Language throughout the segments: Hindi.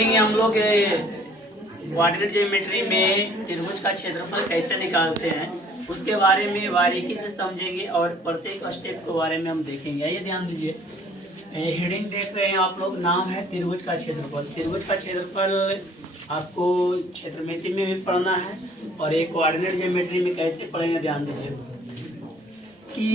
देखेंगे हम लोग क्वाड्रेटिक ज्योमेट्री में त्रिभुज का क्षेत्रफल कैसे निकालते हैं, उसके बारे में बारीकी से समझेंगे और प्रत्येक स्टेप के बारे में हम देखेंगे। ये ध्यान दीजिए, हेडिंग देख रहे हैं आप लोग, नाम है त्रिभुज का क्षेत्रफल। त्रिभुज का क्षेत्रफल आपको क्षेत्रमिति में भी पढ़ना है और एक क्वाड्रेटिक ज्योमेट्री में कैसे पढ़ेंगे। ध्यान दीजिए कि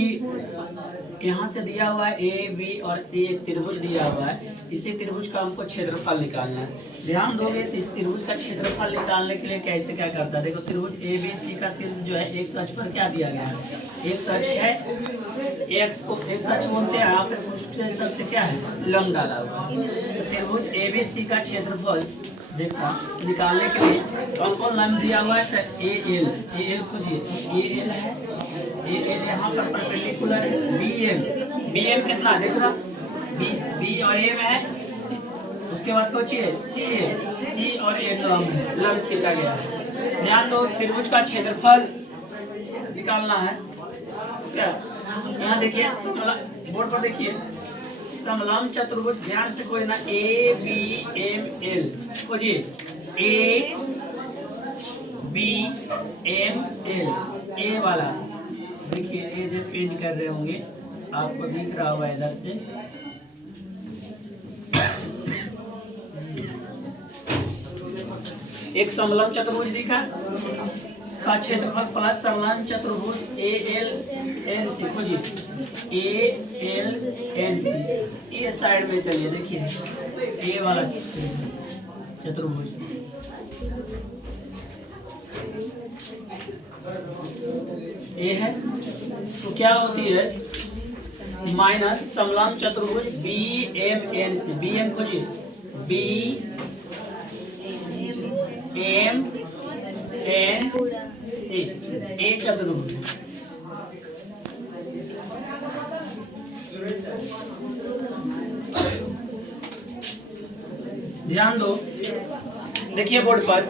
यहाँ से दिया हुआ है ए बी और सी, एक त्रिभुज दिया हुआ है। इसी त्रिभुज का हमको क्षेत्रफल निकालना है। ध्यान दोगे तो इस त्रिभुज का क्षेत्रफल निकालने के लिए कैसे क्या करता है। देखो, त्रिभुज ए बी सी का शीर्ष जो है एक अक्ष पर क्या दिया गया है, एक अक्ष है, एक्स को एक अक्ष बोलते हैं, यहाँ पे क्या है, लंब डाला हुआ। तो त्रिभुज ए बी सी का क्षेत्रफल देखा निकालने के लिए कौन कौन लंब दिया हुआ है। ए एल खोजिए, ए एल है, ए एल यहाँ पर परपेंडिकुलर है। बी एम कितना देखो, बी और एम है। उसके बाद खोजिए सी और ए लंब खींचा गया है। ध्यान दो, त्रिभुज का क्षेत्रफल निकालना है क्या। यहाँ देखिए, बोर्ड पर देखिए, समलंब चतुर्भुज, ध्यान से खोजना, ए बी एम एल खोजिए, A B M L, A वाला देखिए, ए जो पेंट कर रहे होंगे आपको दिख रहा होगा इधर से। एक समलंब चतुर्भुज दिखा का क्षेत्रफल प्लस समलंब चतुर्भुज ए एल एन सी खोजिए, A L N C. A side में चलिए, देखिए ए वाला चतुर्भुज, ए है तो क्या होती है, माइनस समलंब चतुर्भुज B M N C. B M खोजिए, B M N C, A चतुर्भुज। ध्यान दो, देखिए बोर्ड पर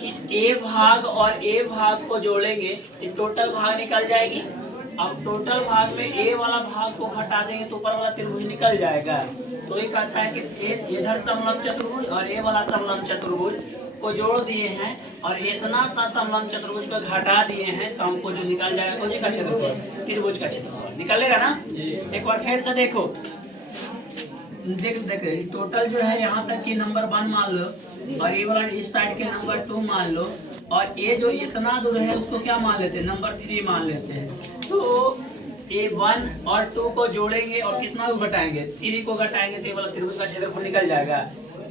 कि ए भाग और ए भाग को जोड़ेंगे तो टोटल भाग निकल जाएगी। अब टोटल भाग में ए वाला भाग को घटा देंगे तो ऊपर वाला त्रिभुज निकल जाएगा। तो ये कहता है कि इधर समलंब चतुर्भुज और ए वाला समलंब चतुर्भुज को जोड़ दिए हैं और इतना सा समलंब चतुर्भुज को घटा दिए हैं तो हमको जो निकल जाएगा त्रिभुज का क्षेत्रफल, त्रिभुज का क्षेत्रफल निकलेगा ना। एक बार फिर से देखो, देख टोटल जो है यहाँ तक की नंबर 1 मान लो और ये वाला इस साइड के नंबर 2 मान लो और ये जो इतना दूर है उसको क्या मान लेते हैं, नंबर 3 मान लेते हैं। तो ए 1 और 2 को जोड़ेंगे और कितना को घटाएंगे, 3 को घटाएंगे तो ये वाला त्रिभुज का क्षेत्रफल निकल जाएगा।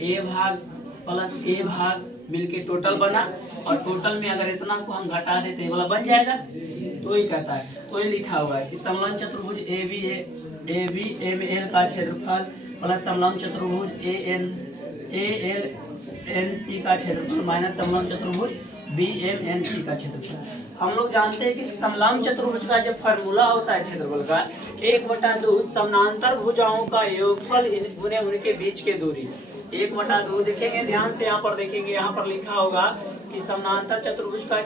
ए भाग प्लस ए भाग मिलके टोटल बना और टोटल में अगर इतना को हम घटा देते वाला बन जाएगा। तो ये कहता है, तो ये लिखा हुआ है कि समलंब चतुर्भुज ए बी एम एल का क्षेत्रफल प्लस समलंब चतुर्भुज ए एल एन सी का क्षेत्रफल माइनस समलंब चतुर्भुज बी एम एन सी का क्षेत्रफल। हम लोग जानते हैं कि समलंब चतुर्भुज का जब फार्मूला होता है क्षेत्रफल का 1/2 समानांतर भुजाओं का योगफल गुने उनके बीच के दूरी। 1/2 देखेंगे, ध्यान से यहाँ पर देखेंगे, यहाँ पर लिखा होगा कि समानांतर चतुर्भुज का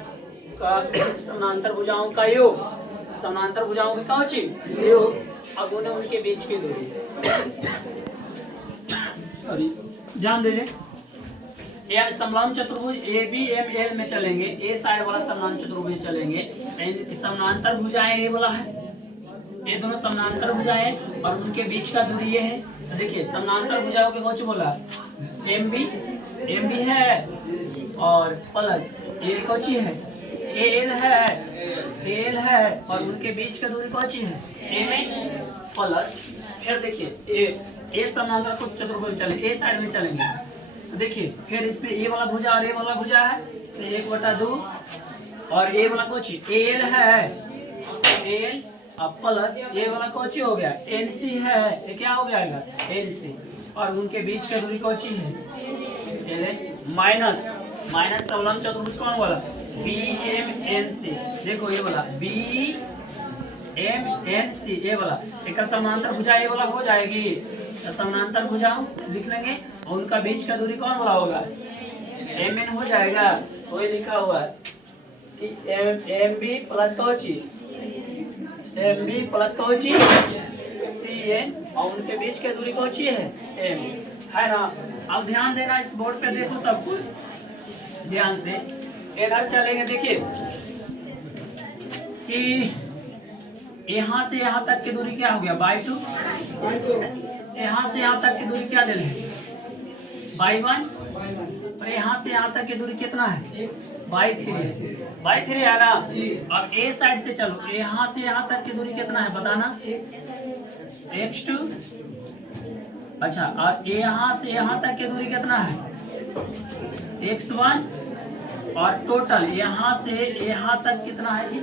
समानांतर भुजाओं का योग, समानांतर भुजाओं की कौन चीज योग और गुने उनके बीच की दूरी। सॉरी, ध्यान दीजिए, यह समलंब चतुर्भुज ए बी एम एल में चलेंगे, ए साइड वाला समलंब चतुर्भुज चलेंगे। समानांतर भुजाएं ये वाला है, ये दोनों समानांतर भुजाएं और उनके बीच का दूरी ये है। तो देखिए समानांतर भुजाओं के कुछ बोला एम बी है और प्लस ए कोची है, ए एल है और उनके बीच का दूरी कोची है, एम प्लस। फिर देखिए ए समानांतर को चतुर्भुज चले, ए साइड में चलेंगे। देखिए फिर इस पे ए वाला भुजा और ए वाला भुजा है तो 1/2 और ए वाला कोची एल है, एल अब प्लस ए वाला कोची हो गया एन सी है, ये क्या हो जाएगा एन सी और उनके बीच का दूरी कोची है एल माइनस समलंब चतुर्भुज कौन वाला बी एम एन सी। देखो ये वाला बी एम एन सी, ए वाला एक समानांतर भुजा ए वाला हो जाएगी। समानांतर भुजाओं लिख लेंगे और उनका बीच का दूरी कौन वाला होगा एम एन हो जाएगा। तो ये लिखा हुआ है कि एम बी प्लस कोची एम बी प्लस कोची सी एन और उनके बीच की दूरी कोची है एम, है ना। अब ध्यान देना इस बोर्ड पे, देखो सब कुछ ध्यान से। इधर चलेंगे, देखिए कि यहाँ से यहाँ तक की दूरी क्या हो गया, बाई 2। यहाँ से यहाँ तक की दूरी क्या ले लें, बाई 1। और यहाँ से यहाँ तक की दूरी कितना है, बाई 3 है ना। अब ए साइड से चलो, यहाँ से यहाँ तक की दूरी कितना है बताना, x2। अच्छा, और यहाँ से यहाँ तक की दूरी कितना है, x1। और टोटल यहाँ से यहाँ तक कितना है जी,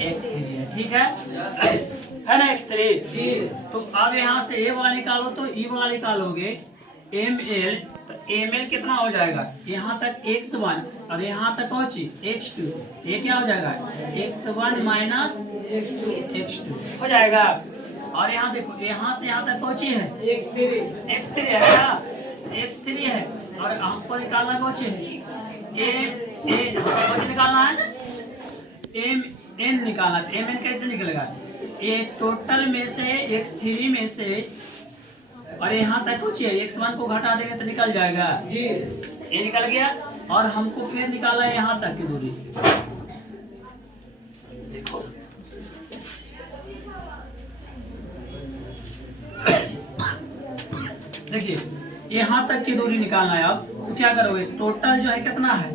x3 है, ठीक है ना, x3। तो अब यहाँ से a वाला निकालो तो e वाला निकालोगे, ml। तो ml कितना हो जाएगा, यहाँ तक x1 और यहाँ तक कौन सी, x2। ये क्या हो जाएगा, x1 माइनस x2 हो जाएगा। और यहाँ देखो, यहाँ से यहाँ तक कौन सी है, x3 है ना, x3 है। और हमको निकालना कौन सी है, निकालना है mn निकालना। mn कैसे निकलेगा, ये टोटल में से x3 में से, और यहाँ तक कुछ है, x1 को घटा देंगे तो निकल जाएगा जी, ये निकल गया। और हमको फिर निकाला है यहाँ तक की दूरी, देखो देखिए यहाँ तक की दूरी निकालना है। अब तो क्या करोगे, टोटल जो है कितना है,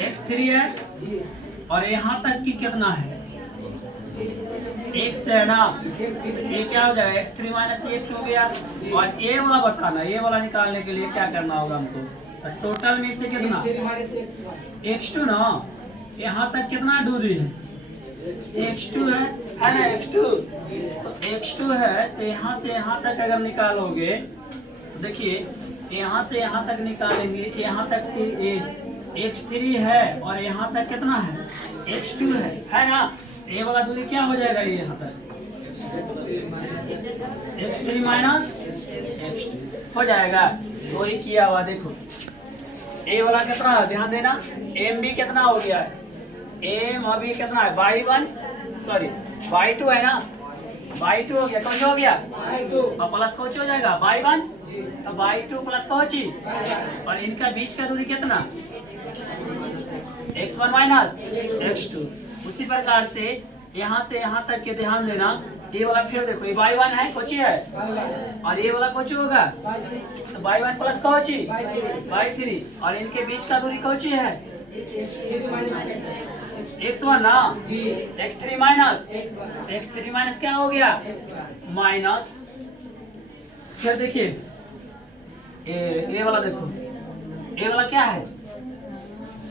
x3 है। और यहाँ तक की कितना है, x है ना, ये क्या हो जाएगा, x3 माइनस x हो गया। और a वाला बताना, a वाला निकालने के लिए क्या करना होगा हमको, टोटल में से कितना, x2 ना, यहाँ तक कितना दूरी है, x2 है ना, x2। तो x2 है, तो यहाँ से यहाँ तक अगर निकालोगे, देखिए यहाँ से यहाँ तक निकालेंगे, यहाँ तक x3 है और यहाँ तक कितना है, x2 है ना। ये वाला दूरी क्या हो जाएगा, ये यहाँ तक x3 माइनस x2 हो जाएगा। वही किया हुआ, देखो ए वाला कितना है, ध्यान देना, एम भी कितना हो गया है, एम अभी कितना है, बाई 1 सॉरी बाई 2 है ना, बाई 2 हो गया, कौन हो गया, और प्लस कौन हो जाएगा, बाई 1। तो बाई 2 प्लस कौन, और इनका बीच का दूरी कितना, x1 माइनस x2। उसी प्रकार से यहाँ से यहाँ तक के ध्यान देना, ये वाला फिर देखो, ये बाई 1 है, कोची है, और ये वाला कोची होगा, तो बाई 1 प्लस कोची, बाई 3। और इनके बीच का दूरी कोची है, x1 ना, x3 माइनस क्या हो गया, माइनस। फिर देखिए ये वाला देखो, ये वाला क्या है,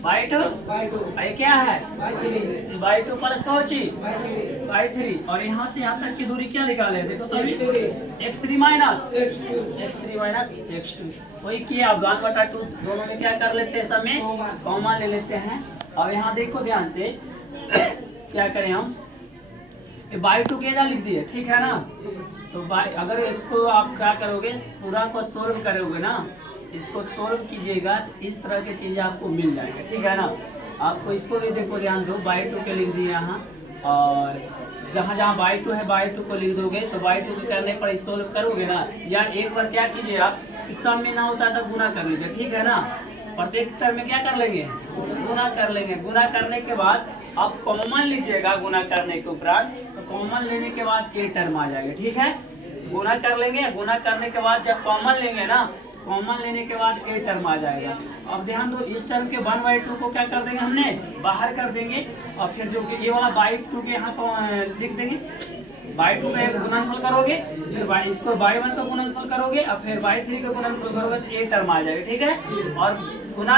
बाई 2, ये क्या है, बाई 2 प्लस कोची, बाई 3। और यहाँ से यहाँ तक की दूरी क्या निकाले, देखो तो x3 माइनस x2। वही किया, अब 1/2 दोनों में क्या कर लेते हैं, सब में कॉमन ले लेते हैं। और यहाँ देखो ध्यान से, क्या करें हम, बाई 2 के लिख दिए, ठीक है ना। तो बाई, अगर इसको आप क्या करोगे, पूरा को सोल्व करोगे ना, इसको सोल्व कीजिएगा, इस तरह की चीज़ आपको मिल जाएगा, ठीक है ना। आपको इसको भी देखो, ध्यान दो, बाई 2 के लिख दिए यहाँ, और जहाँ जहाँ बाई 2 है, बाई 2 को लिख दोगे। तो बाई 2 करने पर सोल्व करोगे ना, या एक बार क्या कीजिए आप, इस सम में ना होता तो गुना कर लीजिए, ठीक है ना। प्रत्येक टर्म में क्या कर लेंगे, गुना कर लेंगे। गुना करने के बाद आप कॉमन लीजिएगा, गुना करने के उपरांत, तो कॉमन लेने के बाद ये टर्म आ जाएगा, ठीक है। गुना कर लेंगे, गुना करने के बाद जब कॉमन लेंगे ना, कॉमन लेने के बाद ए टर्म आ जाएगा। अब ध्यान दो, इस टर्म के 1/2 को क्या कर देंगे, हमने बाहर कर देंगे। और फिर जो कि ये वाला बाई 2 के यहाँ को लिख देंगे, बाई 2 का गुणनफल करोगे, फिर इसको बाई 1 का गुणनफल करोगे, और फिर बाई 3 का गुणनफल करोगे, तो एक टर्म आ जाएगा, ठीक है। और गुना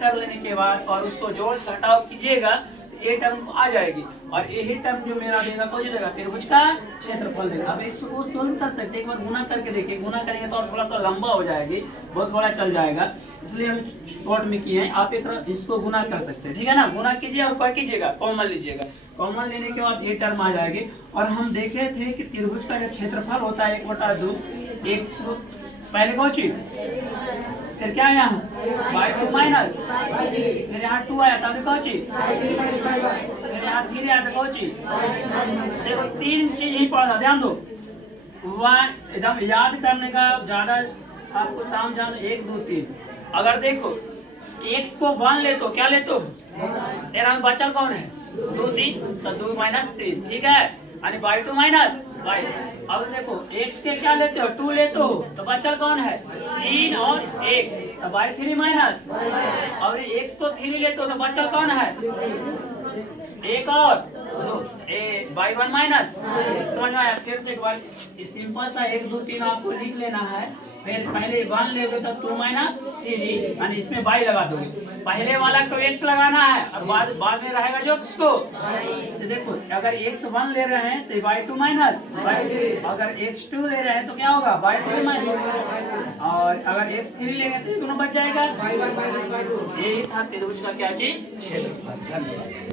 कर लेने के बाद और उसको जोड़ घटाव कीजिएगा, ये टर्म आ जाएगी। और यही टर्म जो मेरा देगा, कौन देगा, त्रिभुज का क्षेत्रफल देगा। अब इसको सोल्व कर सकते हैं, एक बार गुना करके देखिए। गुना करेंगे तो और थोड़ा सा लंबा हो जाएगी, बहुत बड़ा चल जाएगा, इसलिए हम शॉर्ट में किए हैं। आप एक तरह इसको गुना कर सकते हैं, ठीक है ना। गुना कीजिए और क्या कीजिएगा, कॉमन लीजिएगा। कॉमन लेने के बाद ये टर्म आ जाएगी। और हम देखे थे कि त्रिभुज का जो क्षेत्रफल होता है 1/2, पहले कौन चीज, फिर क्या आया, बाई 2 माइनस, फिर यहाँ 2 आया था, कौन चीज, फिर यहाँ 3 आया था, कौन चीज। देखो 3 चीज ही पढ़ना, ध्यान दो। एकदम याद करने का ज्यादा आपको ताम जान 1 2 3। अगर देखो x को 1 ले तो क्या ले तो में बचल कौन है 2 3, तो 2 माइनस 3, ठीक है, यानी बाई 2 माइनस बाई। अब देखो x के क्या लेते हो 2 लेते हो, तो बचल कौन है 3 और 1, तो बाई 3 माइनस। और x को 3 लेते हो तो बचल कौन है 1 और 2 बाई 1 माइनस। समझ में आया? फिर से एक बार सिंपल सा 1 2 3 आपको लिख लेना है। फिर पहले 1 लेगे तो 2 माइनस 3, यानी इसमें बाई लगा दोगे। पहले वाला को x लगाना है और बाद में रहेगा जो किसको, तो देखो अगर x 1 ले रहे हैं तो बाई 2 माइनस बाई 3, अगर x 2 ले रहे हैं तो क्या होगा बाई 3 माइनस, और अगर x 3 लेंगे तो दोनों बच जाएगा। यही था त्रिभुज का क्या चीज, क्षेत्रफल। धन्यवाद।